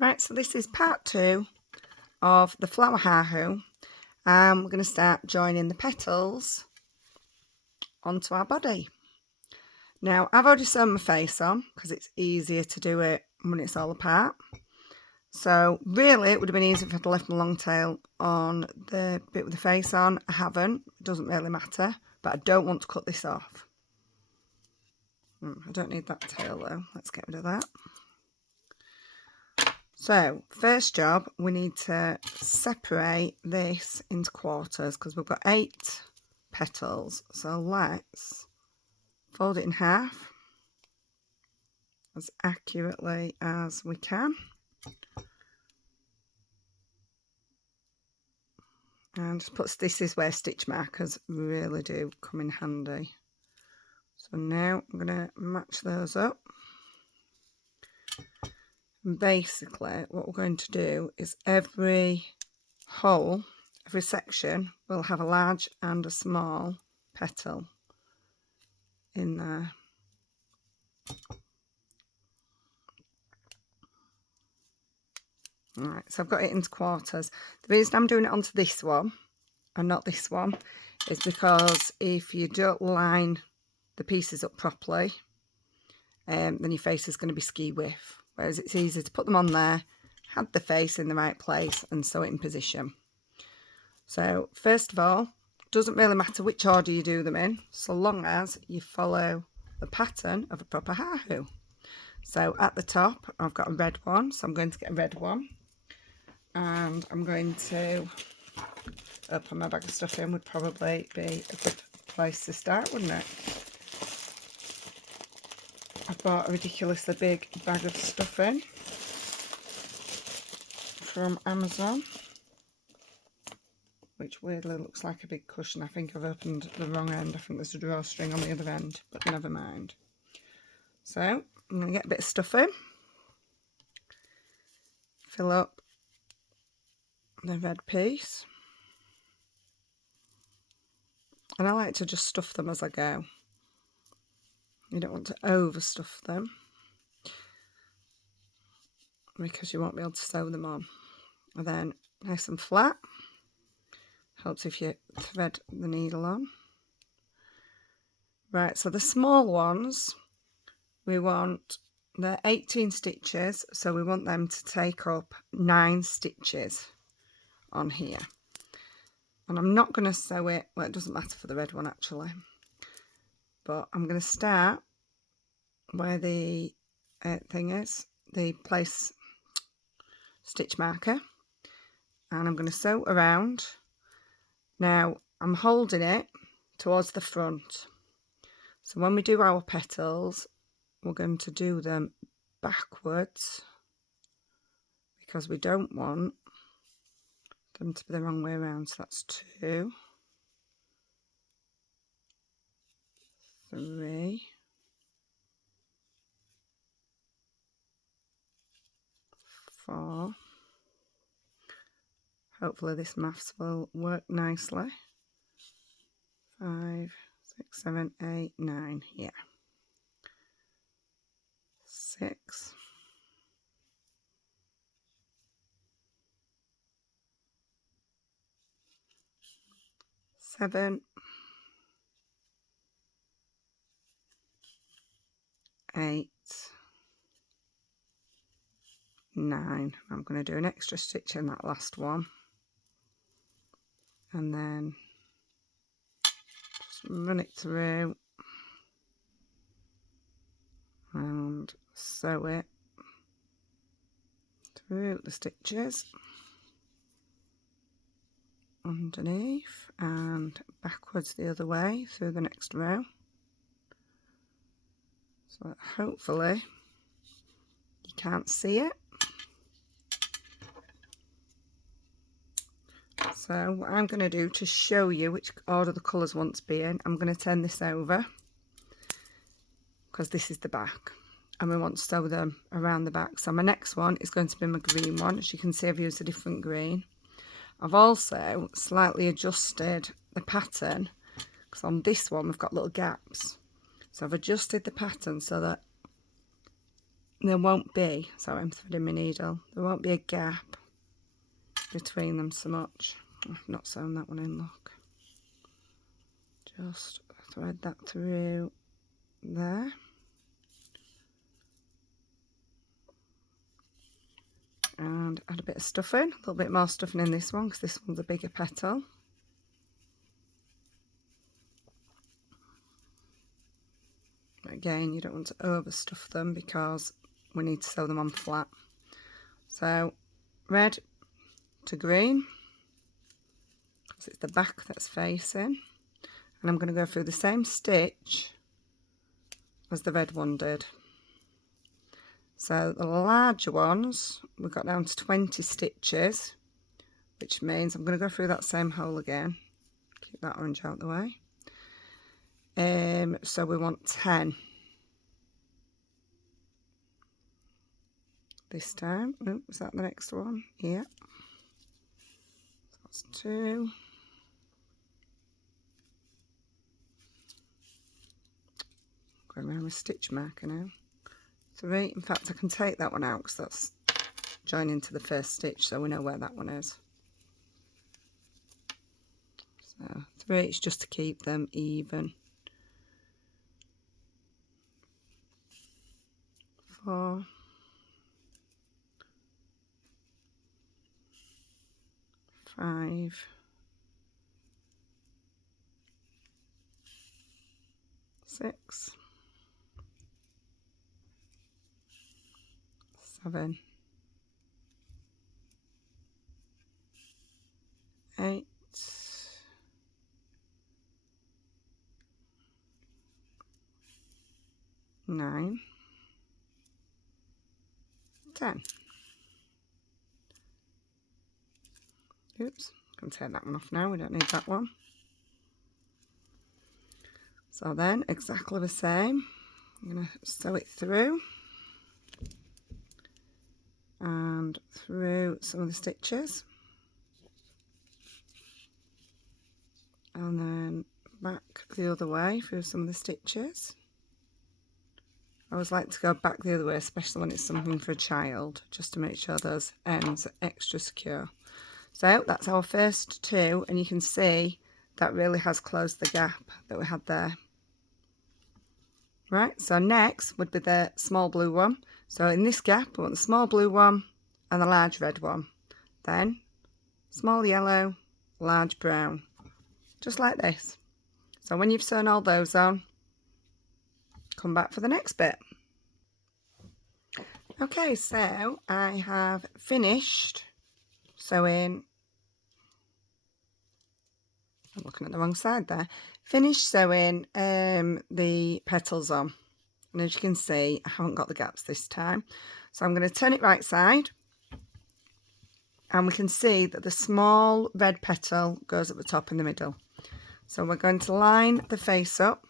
Right, so this is part 2 of the flower Haahoo. We're going to start joining the petals onto our body. Now, I've already sewn my face on because it's easier to do it when it's all apart. So really it would have been easier if I'd left my long tail on the bit with the face on. I haven't, it doesn't really matter, but I don't want to cut this off. I don't need that tail though, let's get rid of that. So first job, we need to separate this into quarters because we've got 8 petals. So let's fold it in half as accurately as we can. And just put, this is where stitch markers really do come in handy. So now I'm going to match those up. And basically what we're going to do is every hole, every section will have a large and a small petal in there. Alright, so I've got it into quarters. The reason I'm doing it onto this one and not this one is because if you don't line the pieces up properly, then your face is going to be ski-whiff. Whereas it's easy to put them on there, have the face in the right place and sew it in position. So first of all, doesn't really matter which order you do them in, so long as you follow the pattern of a proper Haahoo. So at the top, I've got a red one, so I'm going to get a red one. And I'm going to open my bag of stuffing, would probably be a good place to start, wouldn't it? I bought a ridiculously big bag of stuffing from Amazon, which weirdly looks like a big cushion. I think I've opened the wrong end. I think there's a drawstring on the other end, but never mind. So I'm going to get a bit of stuffing, fill up the red piece, and I like to just stuff them as I go. You don't want to overstuff them because you won't be able to sew them on. And then nice and flat. Helps if you thread the needle on. Right, so the small ones, we want, they're 18 stitches, so we want them to take up 9 stitches on here. And I'm not going to sew it, well, it doesn't matter for the red one actually. But I'm going to start where the thing is, the place stitch marker, and I'm going to sew around. Now I'm holding it towards the front, so when we do our petals we're going to do them backwards because we don't want them to be the wrong way around. So that's 2, 3, 4. Hopefully this maths will work nicely. 5, 6, 7, 8, 9. Yeah. 6. 7. 8. 9. I'm going to do an extra stitch in that last one, and then just run it through and sew it through the stitches underneath and backwards the other way through the next row, so that hopefully you can't see it. So what I'm going to do to show you which order the colours want to be in, I'm going to turn this over because this is the back and we want to sew them around the back. So my next one is going to be my green one. As you can see, I've used a different green. I've also slightly adjusted the pattern because on this one we've got little gaps. So I've adjusted the pattern so that there won't be, sorry I'm threading my needle, there won't be a gap between them so much. I've not sewn that one in, look. Just thread that through there. And add a bit of stuffing, a little bit more stuffing in this one because this one's a bigger petal. Again, you don't want to overstuff them because we need to sew them on flat. So red to green, because it's the back that's facing, and I'm going to go through the same stitch as the red one did. So the larger ones, we've got down to 20 stitches, which means I'm going to go through that same hole again. Keep that orange out the way. So we want 10 this time. Oh, is that the next one? Yeah. That's 2. Going around with stitch marker now. 3. In fact, I can take that one out because that's joining to the first stitch, so we know where that one is. So 3 is just to keep them even. 4. 5. 6. 7. 8. 9. 10. Oops, I'm going to take that one off now, we don't need that one. So then, exactly the same, I'm going to sew it through and through some of the stitches, and then back the other way through some of the stitches. I always like to go back the other way, especially when it's something for a child, just to make sure those ends are extra secure. So that's our first 2, and you can see that really has closed the gap that we had there. Right, so next would be the small blue one. So in this gap, we want the small blue one and the large red one. Then small yellow, large brown, just like this. So when you've sewn all those on, come back for the next bit. Okay, so I have finished sewing, I'm looking at the wrong side there, finished sewing the petals on. And as you can see, I haven't got the gaps this time. So I'm going to turn it right side. And we can see that the small red petal goes at the top in the middle. So we're going to line the face up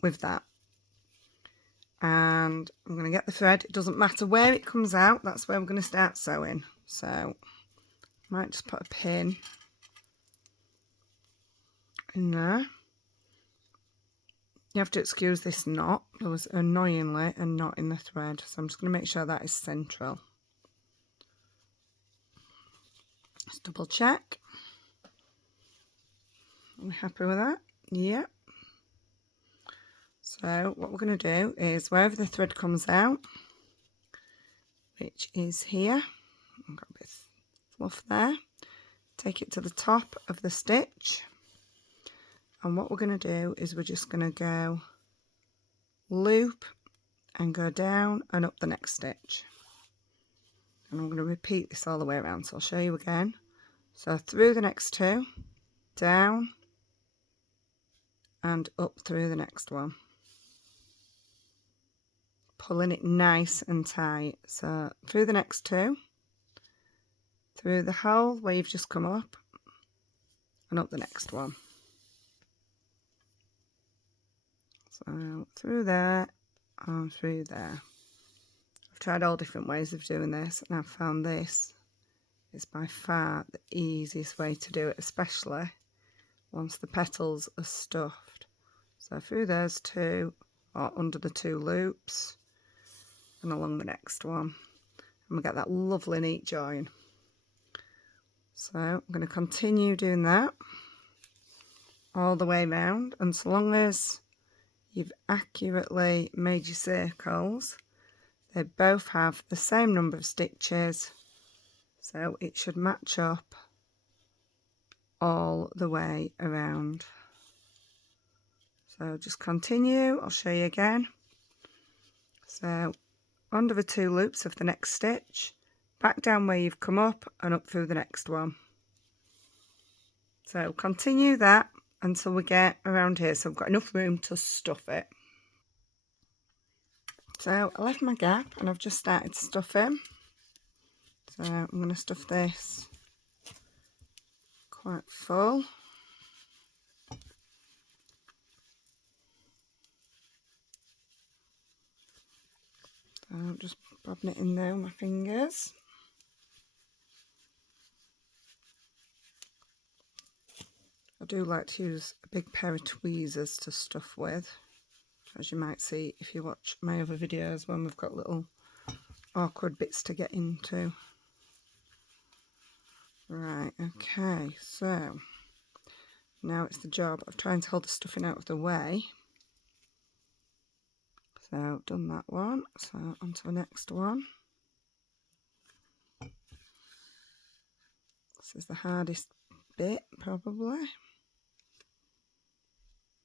with that. And I'm going to get the thread. It doesn't matter where it comes out, that's where we're going to start sewing. So I might just put a pin in there. You have to excuse this knot. There was annoyingly a knot in the thread, so I'm just going to make sure that is central. Just double check. Are we happy with that? Yep. So what we're going to do is wherever the thread comes out, which is here, I've got a bit of fluff there, take it to the top of the stitch, and what we're going to do is we're just going to go loop and go down and up the next stitch. And I'm going to repeat this all the way around, so I'll show you again. So through the next 2, down and up through the next one, pulling it nice and tight. So through the next 2, through the hole where you've just come up, and up the next one. So through there and through there. I've tried all different ways of doing this, and I've found this is by far the easiest way to do it, especially once the petals are stuffed. So through those 2, or under the 2 loops and along the next one, and we get that lovely neat join. So I'm going to continue doing that all the way round, and so long as you've accurately made your circles, they both have the same number of stitches, so it should match up all the way around. So just continue, I'll show you again. So under the 2 loops of the next stitch, back down where you've come up and up through the next one. So continue that until we get around here, so I've got enough room to stuff it. So I left my gap and I've just started stuffing. So I'm going to stuff this quite full. So I'm just bobbing it in there with my fingers. I do like to use a big pair of tweezers to stuff with, as you might see if you watch my other videos when we've got little awkward bits to get into. Right, okay, so now it's the job of trying to hold the stuffing out of the way. So I've done that one, so on to the next one. This is the hardest bit probably,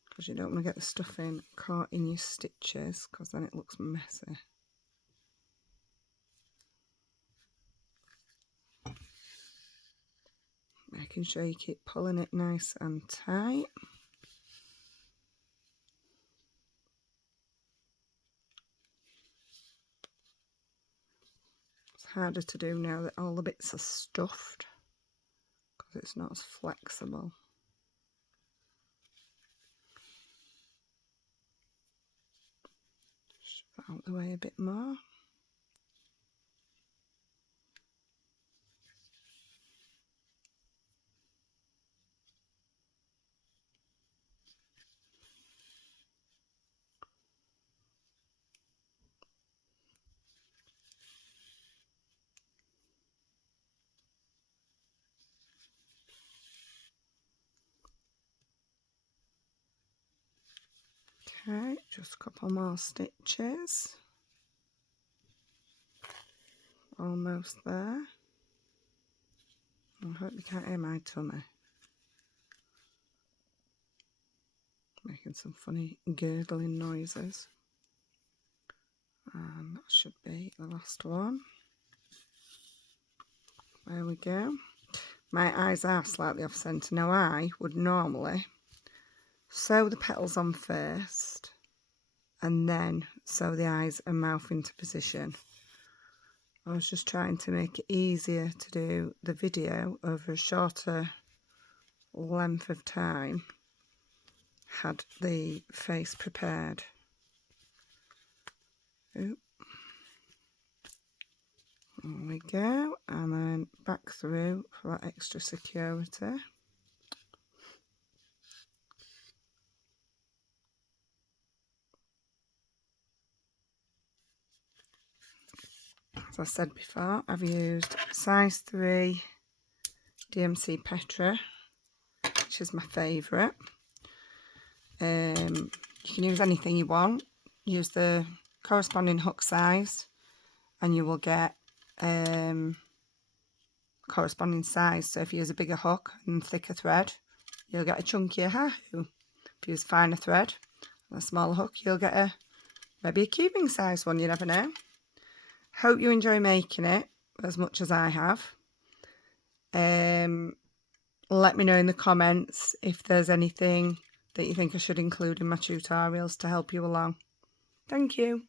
because you don't want to get the stuffing caught in your stitches, because then it looks messy. Making sure you keep pulling it nice and tight. It's harder to do now that all the bits are stuffed, because it's not as flexible. Shove that out the way a bit more. Okay, just a couple more stitches. Almost there. I hope you can't hear my tummy. Making some funny gurgling noises. And that should be the last one. There we go. My eyes are slightly off centre. Now I would normally sew the petals on first and then sew the eyes and mouth into position. I was just trying to make it easier to do the video over a shorter length of time. Had the face prepared. Oop. There we go, and then back through for that extra security. As I said before, I've used size 3 DMC Petra, which is my favourite. You can use anything you want. Use the corresponding hook size and you will get corresponding size. So if you use a bigger hook and thicker thread, you'll get a chunkier Haahoo. If you use finer thread and a smaller hook, you'll get maybe a cubing size one, you never know. Hope you enjoy making it as much as I have. Let me know in the comments if there's anything that you think I should include in my tutorials to help you along. Thank you.